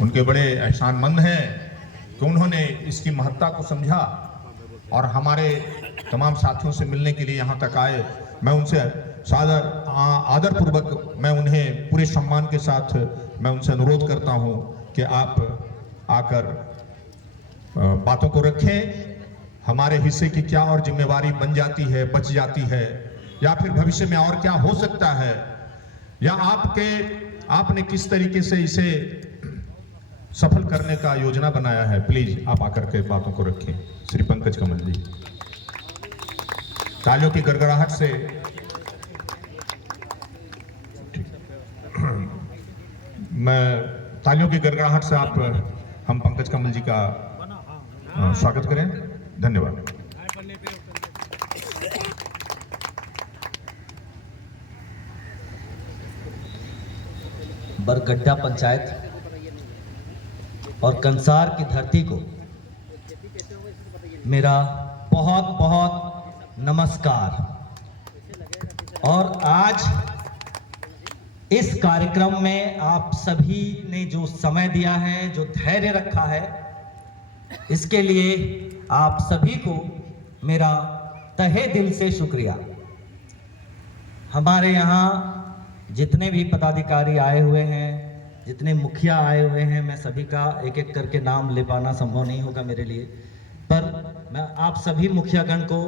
उनके बड़े एहसानमंद हैं कि उन्होंने इसकी महत्ता को समझा और हमारे तमाम साथियों से मिलने के लिए यहाँ तक आए। मैं उनसे आदरपूर्वक मैं उन्हें पूरे सम्मान के साथ मैं उनसे अनुरोध करता हूँ कि आप आकर बातों को रखें। हमारे हिस्से की क्या और जिम्मेवारी बन जाती है, बच जाती है, या फिर भविष्य में और क्या हो सकता है, या आपने किस तरीके से इसे सफल करने का योजना बनाया है। प्लीज आप आकर के बातों को रखें। श्री पंकज कमल जी, तालियों की गड़गड़ाहट से तालियों की गड़गड़ाहट से हम पंकज कमल जी का स्वागत करें। धन्यवाद। बरगड्ढा पंचायत और कंसार की धरती को मेरा बहुत बहुत नमस्कार। और आज इस कार्यक्रम में आप सभी ने जो समय दिया है, जो धैर्य रखा है, इसके लिए आप सभी को मेरा तहे दिल से शुक्रिया। हमारे यहाँ जितने भी पदाधिकारी आए हुए हैं, जितने मुखिया आए हुए हैं, मैं सभी का एक एक करके नाम ले पाना संभव नहीं होगा मेरे लिए, पर मैं आप सभी मुखियागण को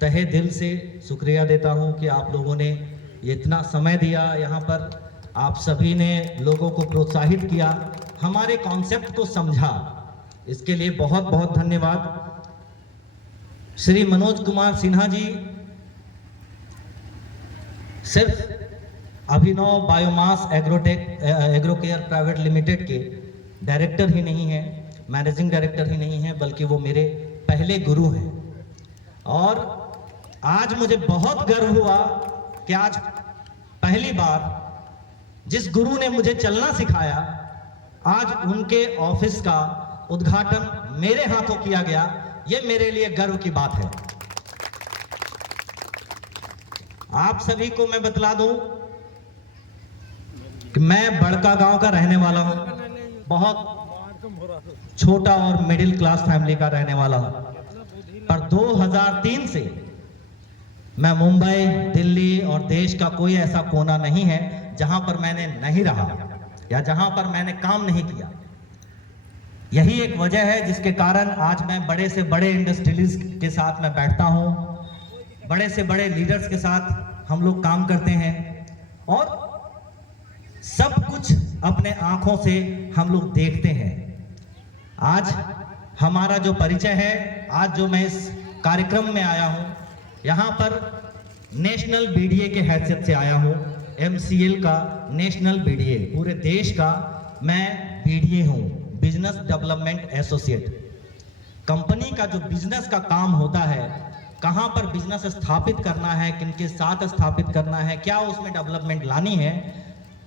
तहे दिल से शुक्रिया देता हूं कि आप लोगों ने ये इतना समय दिया। यहाँ पर आप सभी ने लोगों को प्रोत्साहित किया, हमारे कॉन्सेप्ट को समझा, इसके लिए बहुत बहुत धन्यवाद। श्री मनोज कुमार सिन्हा जी सिर्फ अभिनव बायोमास एग्रोकेयर प्राइवेट लिमिटेड के डायरेक्टर ही नहीं हैं, मैनेजिंग डायरेक्टर ही नहीं हैं, बल्कि वो मेरे पहले गुरु हैं। और आज मुझे बहुत गर्व हुआ कि आज पहली बार जिस गुरु ने मुझे चलना सिखाया, आज उनके ऑफिस का उद्घाटन मेरे हाथों किया गया। ये मेरे लिए गर्व की बात है। आप सभी को मैं बतला दूं कि मैं बड़का गांव का रहने वाला हूं, बहुत छोटा और मिडिल क्लास फैमिली का रहने वाला हूं, पर 2003 से मैं मुंबई, दिल्ली और देश का कोई ऐसा कोना नहीं है जहां पर मैंने नहीं रहा या जहां पर मैंने काम नहीं किया। यही एक वजह है जिसके कारण आज मैं बड़े से बड़े इंडस्ट्रियलिस्ट के साथ मैं बैठता हूं, बड़े से बड़े लीडर्स के साथ हम लोग काम करते हैं और सब कुछ अपने आंखों से हम लोग देखते हैं। आज हमारा जो परिचय है, आज जो मैं इस कार्यक्रम में आया हूं, यहाँ पर नेशनल बीडीए के हैसियत से आया हूं, एमसीएल का नेशनल बीडीए, पूरे देश का मैं बीडीए हूं, बिजनेस डेवलपमेंट एसोसिएट। कंपनी का जो बिजनेस का काम होता है, कहां पर बिजनेस स्थापित करना है, किनके साथ स्थापित करना है, क्या उसमें डेवलपमेंट लानी है,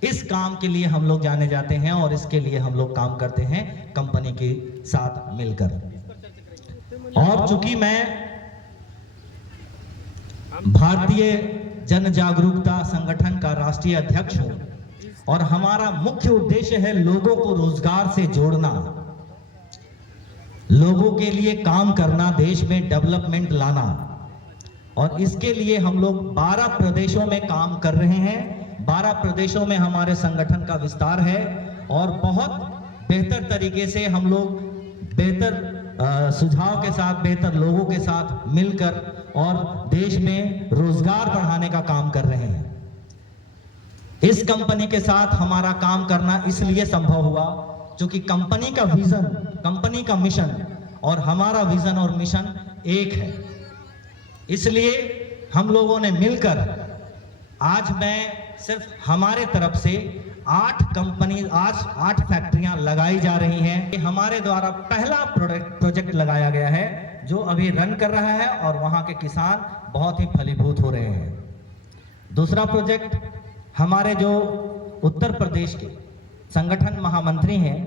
इस काम के लिए हम लोग जाने जाते हैं और इसके लिए हम लोग काम करते हैं कंपनी के साथ मिलकर। और चूंकि मैं भारतीय जन जागरूकता संगठन का राष्ट्रीय अध्यक्ष हूं और हमारा मुख्य उद्देश्य है लोगों को रोजगार से जोड़ना, लोगों के लिए काम करना, देश में डेवलपमेंट लाना, और इसके लिए हम लोग 12 प्रदेशों में काम कर रहे हैं। 12 प्रदेशों में हमारे संगठन का विस्तार है और बहुत बेहतर तरीके से हम लोग बेहतर सुझाव के साथ, बेहतर लोगों के साथ मिलकर और देश में रोजगार बढ़ाने का काम कर रहे हैं। इस कंपनी के साथ हमारा काम करना इसलिए संभव हुआ क्योंकि कंपनी का विजन, कंपनी का मिशन और हमारा विजन और मिशन एक है। इसलिए हम लोगों ने मिलकर, आज मैं सिर्फ हमारे तरफ से 8 फैक्ट्रियां लगाई जा रही हैं। हमारे द्वारा पहला प्रोजेक्ट लगाया गया है जो अभी रन कर रहा है और वहां के किसान बहुत ही फलीभूत हो रहे हैं। दूसरा प्रोजेक्ट हमारे जो उत्तर प्रदेश के संगठन महामंत्री हैं,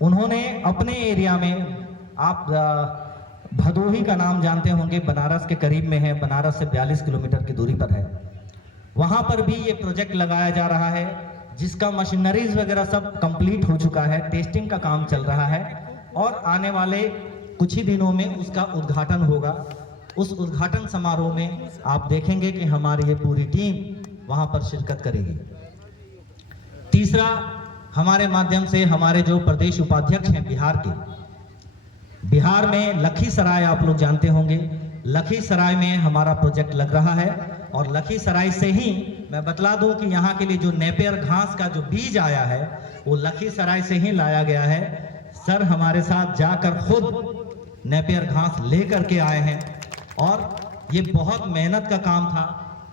उन्होंने अपने एरिया में, आप भदोही का नाम जानते होंगे, बनारस के करीब में है, बनारस से 42 किलोमीटर की दूरी पर है, वहां पर भी ये प्रोजेक्ट लगाया जा रहा है जिसका मशीनरीज वगैरह सब कंप्लीट हो चुका है, टेस्टिंग का काम चल रहा है और आने वाले कुछ ही दिनों में उसका उद्घाटन होगा। उस उद्घाटन समारोह में आप देखेंगे कि हमारी ये पूरी टीम वहां पर शिरकत करेगी। तीसरा, हमारे माध्यम से हमारे जो प्रदेश उपाध्यक्ष हैं बिहार के, बिहार में लखीसराय आप लोग जानते होंगे, लखीसराय में हमारा प्रोजेक्ट लग रहा है और लखीसराय से ही मैं बतला दूं कि यहाँ के लिए जो नेपियर घास का जो बीज आया है वो लखीसराय से ही लाया गया है। सर हमारे साथ जाकर खुद नेपियर घास लेकर के आए हैं और ये बहुत मेहनत का काम था,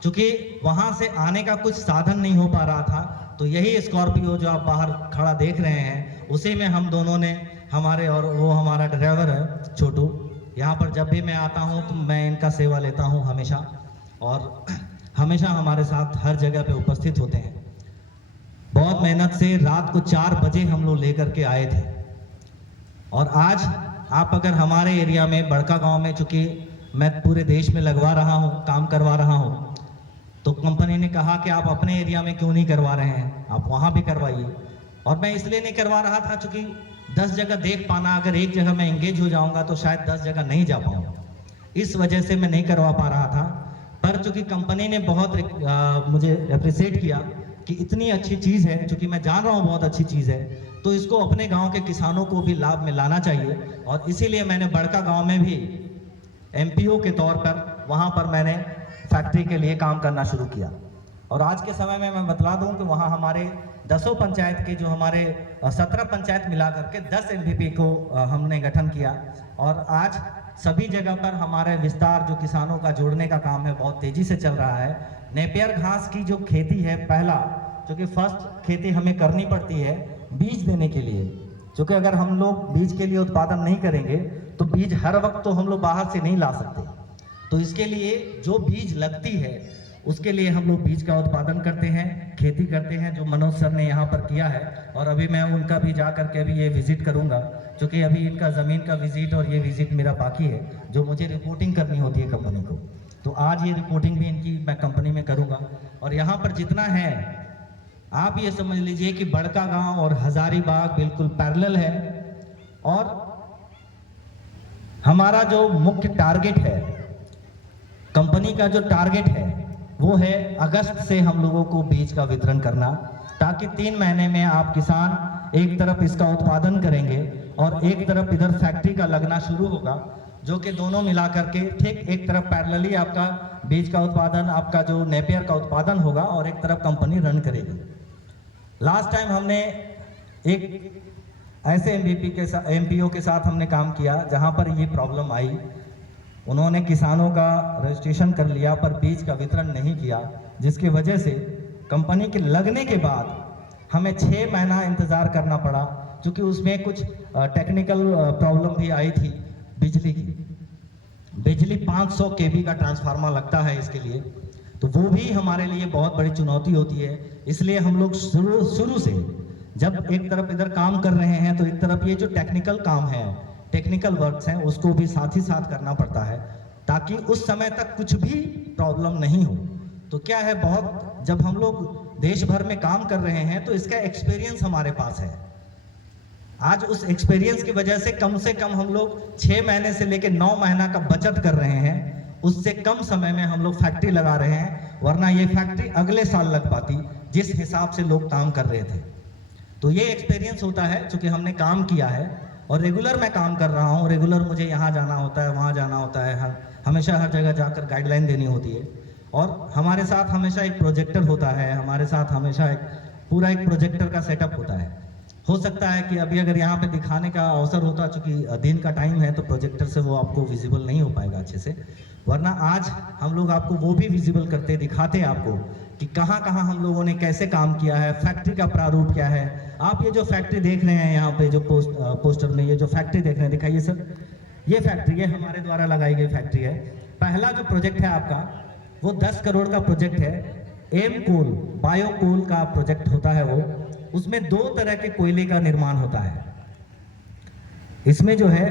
क्योंकि वहाँ से आने का कुछ साधन नहीं हो पा रहा था। तो यही स्कॉर्पियो जो आप बाहर खड़ा देख रहे हैं, उसी में हम दोनों ने, हमारे और वो हमारा ड्राइवर है छोटू, यहाँ पर जब भी मैं आता हूँ तो मैं इनका सेवा लेता हूँ हमेशा, और हमेशा हमारे साथ हर जगह पे उपस्थित होते हैं। बहुत मेहनत से रात को 4 बजे हम लोग लेकर के आए थे और आज आप अगर हमारे एरिया में बड़का गांव में, चूंकि मैं पूरे देश में लगवा रहा हूँ, काम करवा रहा हूँ, तो कंपनी ने कहा कि आप अपने एरिया में क्यों नहीं करवा रहे हैं, आप वहाँ भी करवाइए। और मैं इसलिए नहीं करवा रहा था चूंकि 10 जगह देख पाना, अगर एक जगह मैं एंगेज हो जाऊंगा तो शायद 10 जगह नहीं जा पाऊंगा, इस वजह से मैं नहीं करवा पा रहा था। पर चूंकि कंपनी ने बहुत मुझे अप्रिशिएट किया कि इतनी अच्छी चीज़ है, चूंकि मैं जान रहा हूँ बहुत अच्छी चीज़ है, तो इसको अपने गांव के किसानों को भी लाभ में लाना चाहिए। और इसीलिए मैंने बड़का गांव में भी एमपीओ के तौर पर वहाँ पर मैंने फैक्ट्री के लिए काम करना शुरू किया। और आज के समय में मैं बतला दूं कि वहाँ हमारे 10 पंचायत के जो हमारे 17 पंचायत मिला करके 10 MVP को हमने गठन किया और आज सभी जगह पर हमारे विस्तार जो किसानों का जोड़ने का काम है बहुत तेजी से चल रहा है। नेपियर घास की जो खेती है, पहला क्योंकि फर्स्ट खेती हमें करनी पड़ती है बीज देने के लिए, क्योंकि अगर हम लोग बीज के लिए उत्पादन नहीं करेंगे तो बीज हर वक्त तो हम लोग बाहर से नहीं ला सकते। तो इसके लिए जो बीज लगती है उसके लिए हम लोग बीज का उत्पादन करते हैं, खेती करते हैं, जो मनोज सर ने यहाँ पर किया है। और अभी मैं उनका भी जा करके भी ये विजिट करूँगा, क्योंकि अभी इनका ज़मीन का विजिट और ये विजिट मेरा बाकी है, जो मुझे रिपोर्टिंग करनी होती है कंपनी को। तो आज ये रिपोर्टिंग भी इनकी मैं कंपनी में करूँगा। और यहाँ पर जितना है आप ये समझ लीजिए कि बड़का गाँव और हजारीबाग बिल्कुल पैरेलल है। और हमारा जो मुख्य टारगेट है, कंपनी का जो टारगेट है वो है अगस्त से हम लोगों को बीज का वितरण करना, ताकि 3 महीने में आप किसान एक तरफ इसका उत्पादन करेंगे और एक तरफ इधर फैक्ट्री का लगना शुरू होगा, जो कि दोनों मिला करके ठीक एक तरफ पैरेलली आपका बीज का उत्पादन, आपका जो नेपियर का उत्पादन होगा और एक तरफ कंपनी रन करेगी। लास्ट टाइम हमने एक ऐसे एमपीओ के साथ हमने काम किया जहाँ पर ये प्रॉब्लम आई। उन्होंने किसानों का रजिस्ट्रेशन कर लिया पर बीज का वितरण नहीं किया, जिसकी वजह से कंपनी के लगने के बाद हमें 6 महीना इंतज़ार करना पड़ा, क्योंकि उसमें कुछ टेक्निकल प्रॉब्लम भी आई थी। बिजली 500 kV का ट्रांसफार्मर लगता है इसके लिए, तो वो भी हमारे लिए बहुत बड़ी चुनौती होती है। इसलिए हम लोग शुरू से जब एक तरफ इधर काम कर रहे हैं तो एक तरफ ये जो टेक्निकल काम है, टेक्निकल वर्क्स हैं, उसको भी साथ ही साथ करना पड़ता है, ताकि उस समय तक कुछ भी प्रॉब्लम नहीं हो। तो क्या है, बहुत जब हम लोग देश भर में काम कर रहे हैं तो इसका एक्सपीरियंस हमारे पास है। आज उस एक्सपीरियंस की वजह से कम हम लोग 6 महीने से लेकर 9 महीना का बचत कर रहे हैं। उससे कम समय में हम लोग फैक्ट्री लगा रहे हैं, वरना ये फैक्ट्री अगले साल लग पाती जिस हिसाब से लोग काम कर रहे थे। तो ये एक्सपीरियंस होता है, चूँकि हमने काम किया है और रेगुलर मैं काम कर रहा हूँ। रेगुलर मुझे यहाँ जाना होता है, वहाँ जाना होता है, हमेशा हर जगह जाकर गाइडलाइन देनी होती है। और हमारे साथ हमेशा एक प्रोजेक्टर होता है, हमारे साथ हमेशा एक पूरा एक प्रोजेक्टर का सेटअप होता है। हो सकता है कि अभी अगर यहाँ पे दिखाने का अवसर होता, चूँकि दिन का टाइम है, तो प्रोजेक्टर से वो आपको विजिबल नहीं हो पाएगा अच्छे से, वरना आज हम लोग आपको वो भी विजिबल करते दिखाते हैं आपको कि कहाँ कहाँ हम लोगों ने कैसे काम किया है, फैक्ट्री का प्रारूप क्या है। आप ये जो फैक्ट्री देख रहे हैं यहाँ पे जो पोस्टर में ये जो फैक्ट्री देख रहे हैं, दिखाइए सर, ये फैक्ट्री ये हमारे द्वारा लगाई गई फैक्ट्री है। पहला जो प्रोजेक्ट है आपका वो 10 करोड़ का प्रोजेक्ट है। एम कोल बायो कोल का प्रोजेक्ट होता है वो, उसमें 2 तरह के कोयले का निर्माण होता है। इसमें जो है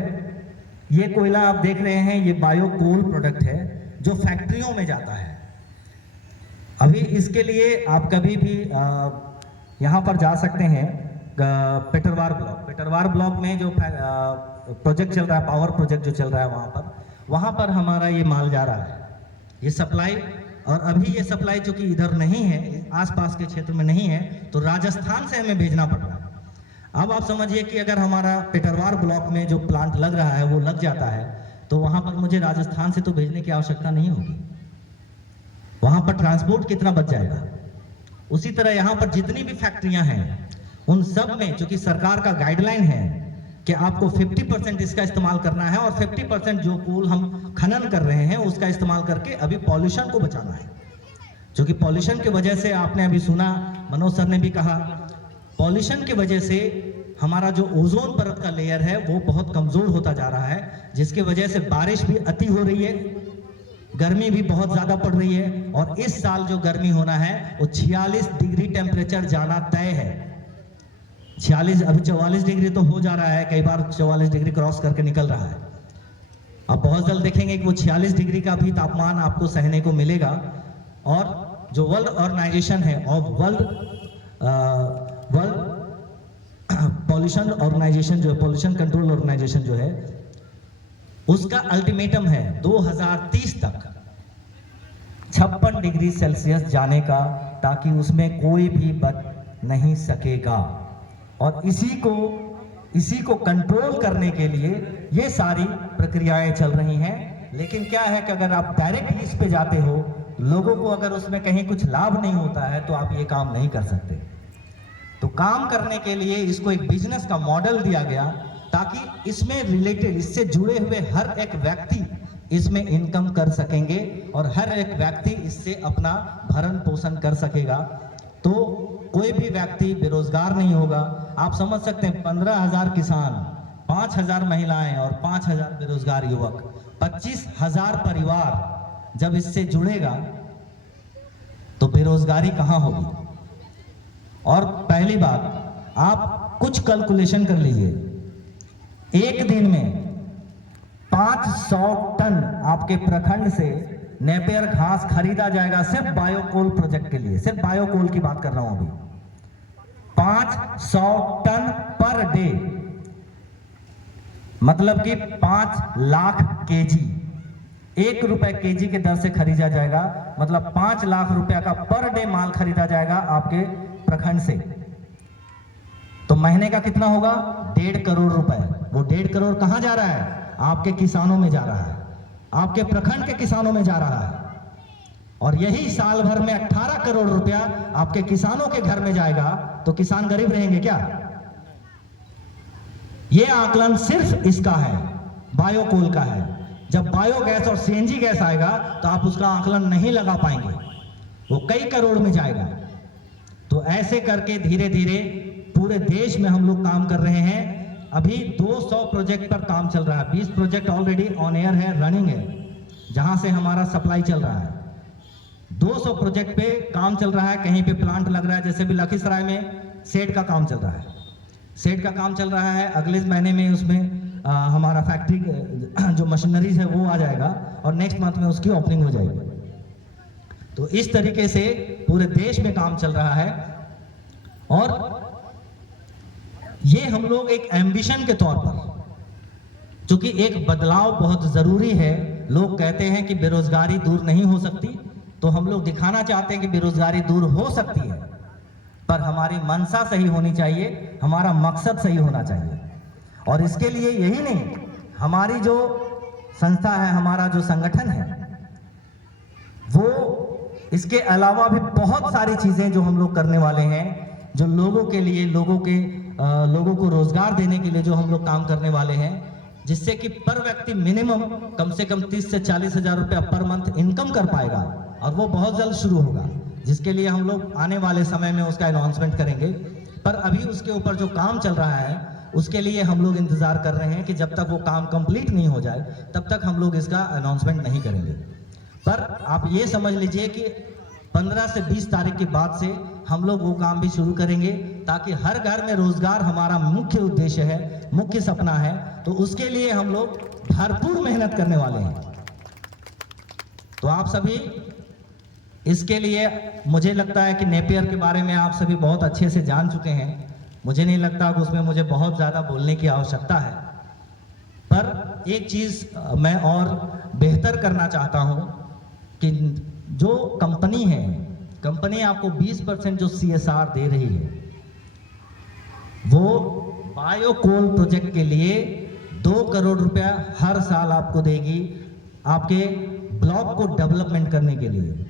ये कोयला आप देख रहे हैं, ये बायो कोल प्रोडक्ट है जो फैक्ट्रियों में जाता है। अभी इसके लिए आप कभी भी यहाँ पर जा सकते हैं पेटरवार ब्लॉक में जो प्रोजेक्ट चल रहा है, पावर प्रोजेक्ट जो चल रहा है, वहाँ पर हमारा ये माल जा रहा है, ये सप्लाई। और अभी ये सप्लाई चूंकि इधर नहीं है, आसपास के क्षेत्र में नहीं है, तो राजस्थान से हमें भेजना पड़ रहा है। अब आप समझिए कि अगर हमारा पेटरवार ब्लॉक में जो प्लांट लग रहा है वो लग जाता है, तो वहाँ पर मुझे राजस्थान से तो भेजने की आवश्यकता नहीं होगी, वहाँ पर ट्रांसपोर्ट कितना बच जाएगा। उसी तरह यहाँ पर जितनी भी फैक्ट्रियाँ हैं, उन सब में चूंकि सरकार का गाइडलाइन है कि आपको 50% इसका इस्तेमाल करना है, और 50% जो कोल हम खनन कर रहे हैं उसका इस्तेमाल करके अभी पॉल्यूशन को बचाना है। क्योंकि पॉल्यूशन की वजह से आपने अभी सुना, मनोज सर ने भी कहा, पॉल्यूशन की वजह से हमारा जो ओजोन परत का लेयर है वो बहुत कमजोर होता जा रहा है, जिसकी वजह से बारिश भी अति हो रही है, गर्मी भी बहुत ज्यादा पड़ रही है। और इस साल जो गर्मी होना है वो 46 डिग्री टेम्परेचर जाना तय है। 46, अभी 44 डिग्री तो हो जा रहा है, कई बार 44 डिग्री क्रॉस करके निकल रहा है। अब बहुत जल्द देखेंगे कि वो 46 डिग्री का भी तापमान आपको सहने को मिलेगा। और जो वर्ल्ड ऑर्गेनाइजेशन है, और वर्ल्ड पॉल्यूशन ऑर्गेनाइजेशन जो है, पॉल्यूशन कंट्रोल ऑर्गेनाइजेशन जो है, उसका अल्टीमेटम है 2030 तक 56 डिग्री सेल्सियस जाने का, ताकि उसमें कोई भी बच नहीं सकेगा। और इसी को कंट्रोल करने के लिए ये सारी प्रक्रियाएं चल रही हैं। लेकिन क्या है कि अगर आप डायरेक्ट इस पे जाते हो, लोगों को अगर उसमें कहीं कुछ लाभ नहीं होता है, तो आप ये काम नहीं कर सकते। तो काम करने के लिए इसको एक बिजनेस का मॉडल दिया गया, ताकि इसमें रिलेटेड, इससे जुड़े हुए हर एक व्यक्ति इसमें इनकम कर सकेंगे, और हर एक व्यक्ति इससे अपना भरण पोषण कर सकेगा। तो कोई भी व्यक्ति बेरोजगार नहीं होगा। आप समझ सकते हैं 15,000 किसान, 5,000 महिलाएं और 5,000 बेरोजगार युवक, 25,000 परिवार जब इससे जुड़ेगा तो बेरोजगारी कहां होगी। और पहली बात, आप कुछ कैलकुलेशन कर लीजिए, एक दिन में 500 टन आपके प्रखंड से नेपियर घास खरीदा जाएगा, सिर्फ बायोकोल प्रोजेक्ट के लिए। सिर्फ बायोकोल की बात कर रहा हूं अभी। 500 टन पर डे, मतलब कि 5 लाख केजी, 1 रुपए केजी के दर से खरीदा जाएगा, मतलब 5 लाख रुपया का पर डे माल खरीदा जाएगा आपके प्रखंड से। तो महीने का कितना होगा? 1.5 करोड़ रुपए। वो 1.5 करोड़ कहां जा रहा है? आपके किसानों में जा रहा है, आपके प्रखंड के किसानों में जा रहा है। और यही साल भर में 18 करोड़ रुपया आपके किसानों के घर में जाएगा, तो किसान गरीब रहेंगे क्या? यह आकलन सिर्फ इसका है, बायोकोल का है। जब बायोगैस और सीएनजी गैस आएगा तो आप उसका आकलन नहीं लगा पाएंगे, वो कई करोड़ में जाएगा। तो ऐसे करके धीरे धीरे पूरे देश में हम लोग काम कर रहे हैं। अभी 200 प्रोजेक्ट पर काम चल रहा है, 20 प्रोजेक्ट ऑलरेडी ऑन एयर है, रनिंग है, जहां से हमारा सप्लाई चल रहा है। 200 प्रोजेक्ट पे काम चल रहा है, कहीं पे प्लांट लग रहा है, जैसे भी लखीसराय में सेट का काम चल रहा है, सेट का काम चल रहा है। अगले महीने में उसमें हमारा फैक्ट्री जो मशीनरीज है वो आ जाएगा, और नेक्स्ट मंथ में उसकी ओपनिंग हो जाएगी। तो इस तरीके से पूरे देश में काम चल रहा है। और ये हम लोग एक एम्बिशन के तौर पर, क्योंकि एक बदलाव बहुत जरूरी है। लोग कहते हैं कि बेरोजगारी दूर नहीं हो सकती, तो हम लोग दिखाना चाहते हैं कि बेरोजगारी दूर हो सकती है, पर हमारी मंशा सही होनी चाहिए, हमारा मकसद सही होना चाहिए। और इसके लिए यही नहीं, हमारी जो संस्था है, हमारा जो संगठन है, वो इसके अलावा भी बहुत सारी चीजें जो हम लोग करने वाले हैं, जो लोगों के लिए, लोगों को रोजगार देने के लिए जो हम लोग काम करने वाले हैं, जिससे कि पर व्यक्ति मिनिमम कम से कम 30 से 40 हजार रुपया पर मंथ इनकम कर पाएगा। और वो बहुत जल्द शुरू होगा, जिसके लिए हम लोग आने वाले समय में उसका अनाउंसमेंट करेंगे। पर अभी उसके ऊपर जो काम चल रहा है, उसके लिए हम लोग इंतजार कर रहे हैं कि जब तक वो काम कंप्लीट नहीं हो जाए, तब तक हम लोग इसका अनाउंसमेंट नहीं करेंगे। पर आप ये समझ लीजिए कि 15 से 20 तारीख के बाद से हम लोग वो काम भी शुरू करेंगे, ताकि हर घर में रोजगार हमारा मुख्य उद्देश्य है, मुख्य सपना है। तो उसके लिए हम लोग भरपूर मेहनत करने वाले हैं। तो आप सभी इसके लिए मुझे लगता है कि नेपियर के बारे में आप सभी बहुत अच्छे से जान चुके हैं। मुझे नहीं लगता कि उसमें मुझे बहुत ज़्यादा बोलने की आवश्यकता है। पर एक चीज़ मैं और बेहतर करना चाहता हूँ कि जो कंपनी है, कंपनी आपको 20% जो CSR दे रही है, वो बायो कोल प्रोजेक्ट के लिए 2 करोड़ रुपया हर साल आपको देगी, आपके ब्लॉक को डेवलपमेंट करने के लिए।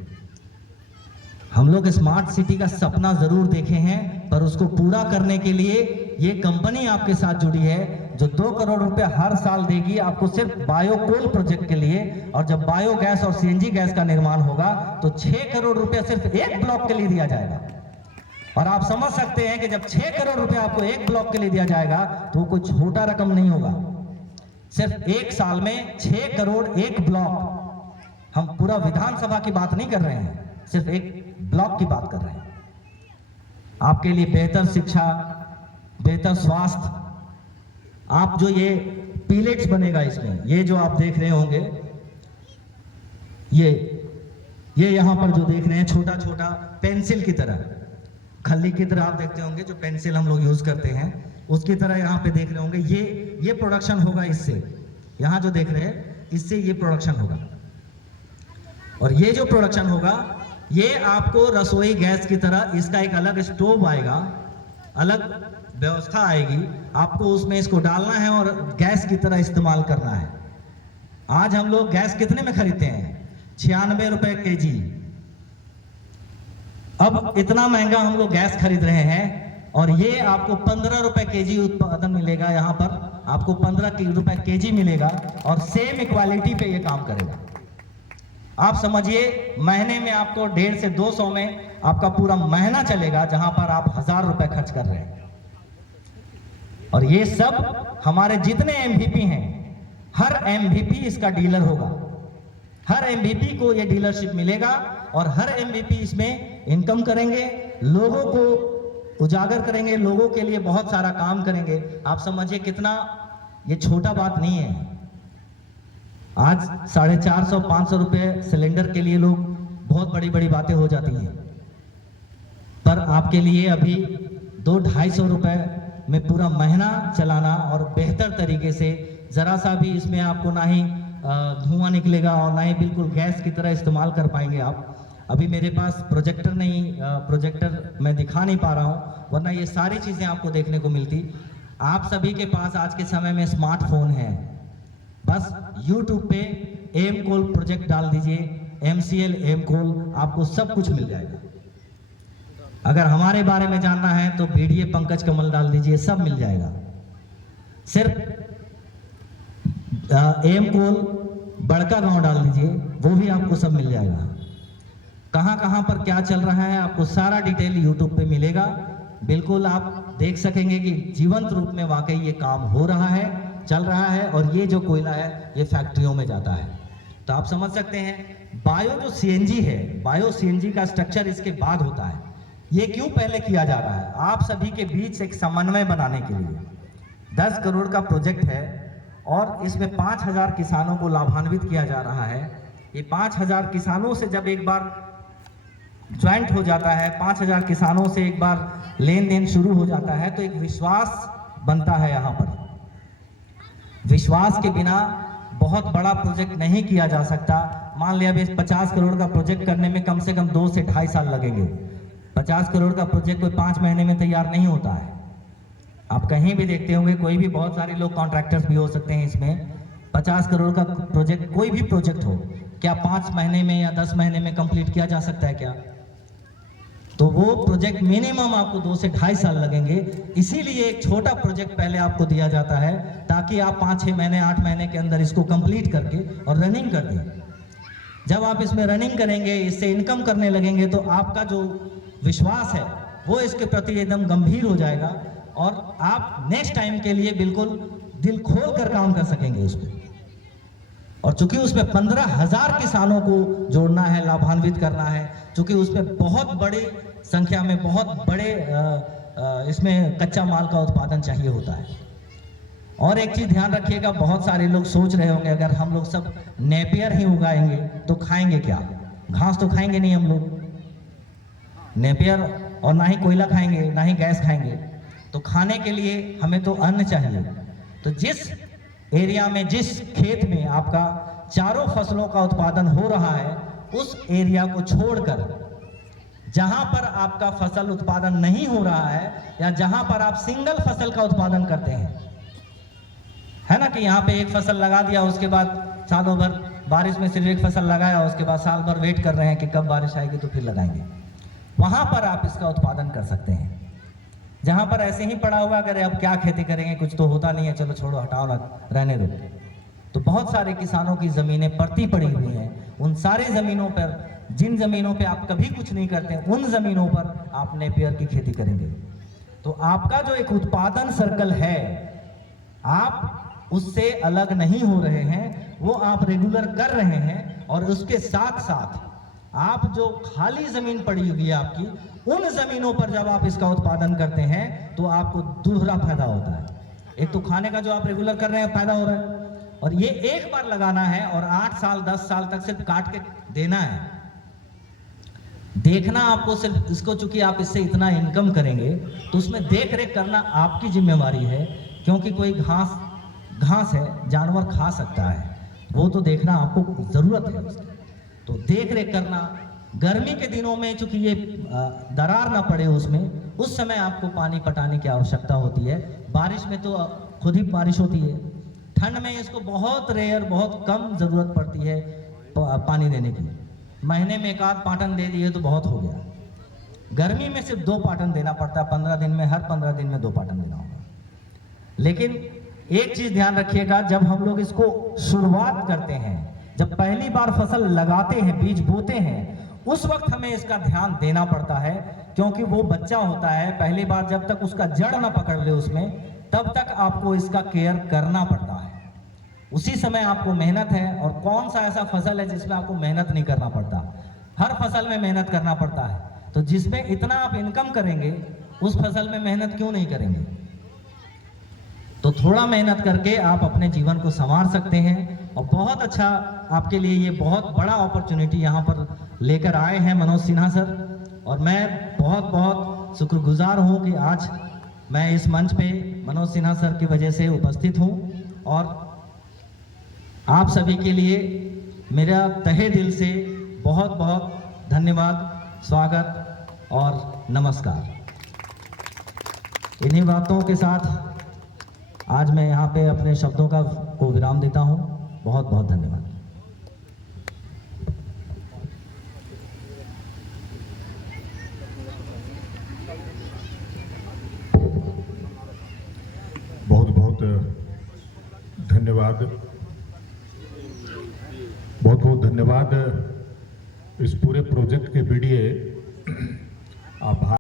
हम लोग स्मार्ट सिटी का सपना जरूर देखे हैं, पर उसको पूरा करने के लिए ये कंपनी आपके साथ जुड़ी है, जो 2 करोड़ रुपए हर साल देगी आपको सिर्फ बायो कोल प्रोजेक्ट के लिए। और जब बायो गैस और CNG गैस का निर्माण होगा तो 6 करोड़ रुपया सिर्फ एक ब्लॉक के लिए दिया जाएगा। और आप समझ सकते हैं कि जब 6 करोड़ रुपया आपको एक ब्लॉक के लिए दिया जाएगा तो कोई छोटा रकम नहीं होगा। सिर्फ एक साल में 6 करोड़ एक ब्लॉक, हम पूरा विधानसभा की बात नहीं कर रहे हैं, सिर्फ एक ब्लॉक की बात कर रहे हैं। आपके लिए बेहतर शिक्षा, बेहतर स्वास्थ्य, आप जो ये पीलेट्स बनेगा इसमें, ये जो आप देख रहे होंगे, ये यहाँ पर जो देख रहे हैं छोटा छोटा पेंसिल की तरह, खल्ली की तरह आप देखते होंगे, जो पेंसिल हम लोग यूज करते हैं उसकी तरह यहाँ पे देख रहे होंगे। ये प्रोडक्शन होगा इससे, यहाँ जो देख रहे हैं इससे ये प्रोडक्शन होगा। और ये जो प्रोडक्शन होगा ये आपको रसोई गैस की तरह, इसका एक अलग स्टोव आएगा, अलग व्यवस्था आएगी, आपको उसमें इसको डालना है और गैस की तरह इस्तेमाल करना है। आज हम लोग गैस कितने में खरीदते हैं? 96 रुपए kg। अब इतना महंगा हम लोग गैस खरीद रहे हैं और ये आपको 15 रुपए kg उत्पादन मिलेगा। यहाँ पर आपको 15 रुपए kg मिलेगा और सेम इक्वालिटी पे ये काम करेगा। आप समझिए महीने में आपको 150 से 200 में आपका पूरा महीना चलेगा, जहां पर आप 1000 रुपए खर्च कर रहे हैं। और ये सब हमारे जितने MVP हैं, हर MVP इसका डीलर होगा, हर MVP को ये डीलरशिप मिलेगा और हर MVP इसमें इनकम करेंगे, लोगों को उजागर करेंगे, लोगों के लिए बहुत सारा काम करेंगे। आप समझिए कितना ये छोटा बात नहीं है। आज 450-500 रुपए सिलेंडर के लिए लोग बहुत बड़ी बड़ी बातें हो जाती हैं, पर आपके लिए अभी 200-250 रुपए में पूरा महीना चलाना और बेहतर तरीके से, जरा सा भी इसमें आपको ना ही धुआं निकलेगा और ना ही बिल्कुल गैस की तरह इस्तेमाल कर पाएंगे आप। अभी मेरे पास प्रोजेक्टर नहीं, प्रोजेक्टर मैं दिखा नहीं पा रहा हूँ, वरना ये सारी चीजें आपको देखने को मिलती। आप सभी के पास आज के समय में स्मार्टफोन है, बस YouTube पे एम कोल प्रोजेक्ट डाल दीजिए, MCL एम कोल, आपको सब कुछ मिल जाएगा। अगर हमारे बारे में जानना है तो BDA पंकज कमल डाल दीजिए, सब मिल जाएगा। सिर्फ एम कोल बड़का गांव डाल दीजिए, वो भी आपको सब मिल जाएगा। कहां कहां पर क्या चल रहा है आपको सारा डिटेल YouTube पे मिलेगा। बिल्कुल आप देख सकेंगे कि जीवंत रूप में वाकई ये काम हो रहा है, चल रहा है। और ये जो कोयला है ये फैक्ट्रियों में जाता है। तो आप समझ सकते हैं बायो जो CNG है, बायो CNG का स्ट्रक्चर इसके बाद होता है। ये क्यों पहले किया जा रहा है? आप सभी के बीच एक समन्वय बनाने के लिए। 10 करोड़ का प्रोजेक्ट है और इसमें 5000 किसानों को लाभान्वित किया जा रहा है। ये 5000 किसानों से जब एक बार ज्वाइंट हो जाता है, 5000 किसानों से एक बार लेन देन शुरू हो जाता है, तो एक विश्वास बनता है। यहाँ पर विश्वास के बिना बहुत बड़ा प्रोजेक्ट नहीं किया जा सकता। मान लिया अभी 50 करोड़ का प्रोजेक्ट करने में कम से कम 2 से 2.5 साल लगेंगे। 50 करोड़ का प्रोजेक्ट कोई 5 महीने में तैयार नहीं होता है। आप कहीं भी देखते होंगे, कोई भी, बहुत सारे लोग कॉन्ट्रैक्टर्स भी हो सकते हैं इसमें। 50 करोड़ का प्रोजेक्ट, कोई भी प्रोजेक्ट हो, क्या 5 महीने में या 10 महीने में कंप्लीट किया जा सकता है क्या? तो वो प्रोजेक्ट मिनिमम आपको 2 से 2.5 साल लगेंगे। इसीलिए एक छोटा प्रोजेक्ट पहले आपको दिया जाता है, ताकि आप 5-6 महीने 8 महीने के अंदर इसको कंप्लीट करके और रनिंग कर दें। जब आप इसमें रनिंग करेंगे, इससे इनकम करने लगेंगे, तो आपका जो विश्वास है वो इसके प्रति एकदम गंभीर हो जाएगा और आप नेक्स्ट टाइम के लिए बिल्कुल दिल खोल कर काम कर सकेंगे इस पर। और चूंकि उसमें 15,000 किसानों को जोड़ना है, लाभान्वित करना है, चूंकि उसमें बहुत बड़ी संख्या में बहुत बड़े इसमें कच्चा माल का उत्पादन चाहिए होता है। और एक चीज ध्यान रखिएगा, बहुत सारे लोग सोच रहे होंगे अगर हम लोग सब नेपियर ही उगाएंगे तो खाएंगे क्या? घास तो खाएंगे नहीं हम लोग, नेपियर, और ना ही कोयला खाएंगे, ना ही गैस खाएंगे। तो खाने के लिए हमें तो अन्न चाहिए। तो जिस एरिया में, जिस खेत में आपका चारों फसलों का उत्पादन हो रहा है, उस एरिया को छोड़कर जहां पर आपका फसल उत्पादन नहीं हो रहा है, या जहां पर आप सिंगल फसल का उत्पादन करते हैं, है ना, कि यहाँ पे एक फसल लगा दिया, उसके बाद सालों भर बारिश में सिर्फ एक फसल लगाया, उसके बाद साल भर वेट कर रहे हैं कि कब बारिश आएगी तो फिर लगाएंगे। वहां पर आप इसका उत्पादन कर सकते हैं। जहां पर ऐसे ही पड़ा हुआ, अगर अब क्या खेती करेंगे, कुछ तो होता नहीं है, चलो छोड़ो, हटाओ ना, रहने दो, तो बहुत सारे किसानों की जमीनें पड़ती पड़ी हुई हैं। उन सारे जमीनों पर, जिन जमीनों पे आप कभी कुछ नहीं करते, उन जमीनों पर आप नेपियर की खेती करेंगे। तो आपका जो एक उत्पादन सर्कल है, आप उससे अलग नहीं हो रहे हैं, वो आप रेगुलर कर रहे हैं। और उसके साथ साथ आप जो खाली जमीन पड़ी हुई है आपकी, उन जमीनों पर जब आप इसका उत्पादन करते हैं तो आपको दूसरा फायदा होता है। एक तो खाने का जो आप रेगुलर कर रहे हैं फायदा हो रहा है, और ये एक बार लगाना है और 8 साल 10 साल तक सिर्फ काट के देना है। देखना आपको सिर्फ इसको, चूंकि आप इससे इतना इनकम करेंगे तो उसमें देख रेख करना आपकी जिम्मेवारी है, क्योंकि कोई घास है, जानवर खा सकता है, वो तो देखना आपको जरूरत है उसकी। तो देख रेख करना, गर्मी के दिनों में चूंकि ये दरार ना पड़े उसमें, उस समय आपको पानी पटाने की आवश्यकता होती है। बारिश में तो खुद ही बारिश होती है, ठंड में इसको बहुत रेयर, बहुत कम जरूरत पड़ती है पानी देने की। महीने में 1 आध पाटन दे दिए तो बहुत हो गया। गर्मी में सिर्फ 2 पाटन देना पड़ता है 15 दिन में, हर 15 दिन में 2 पाटन देना होगा। लेकिन एक चीज ध्यान रखिएगा, जब हम लोग इसको शुरुआत करते हैं, जब पहली बार फसल लगाते हैं, बीज बोते हैं, उस वक्त हमें इसका ध्यान देना पड़ता है, क्योंकि वो बच्चा होता है, पहली बार जब तक उसका जड़ ना पकड़ ले उसमें, तब तक आपको इसका केयर करना पड़ता है। उसी समय आपको मेहनत है। और कौन सा ऐसा फसल है जिसमें आपको मेहनत नहीं करना पड़ता? हर फसल में मेहनत करना पड़ता है। तो जिसमें इतना आप इनकम करेंगे, उस फसल में मेहनत क्यों नहीं करेंगे? तो थोड़ा मेहनत करके आप अपने जीवन को संवार सकते हैं। और बहुत अच्छा, आपके लिए ये बहुत बड़ा अपॉर्चुनिटी यहाँ पर लेकर आए हैं मनोज सिन्हा सर। और मैं बहुत बहुत शुक्रगुजार हूँ कि आज मैं इस मंच पे मनोज सिन्हा सर की वजह से उपस्थित हूँ। और आप सभी के लिए मेरा तहे दिल से बहुत बहुत धन्यवाद, स्वागत और नमस्कार। इन्हीं बातों के साथ आज मैं यहाँ पे अपने शब्दों को विराम देता हूँ। बहुत बहुत धन्यवाद। बहुत बहुत धन्यवाद, बहुत बहुत धन्यवाद। इस पूरे प्रोजेक्ट के बीडीए आप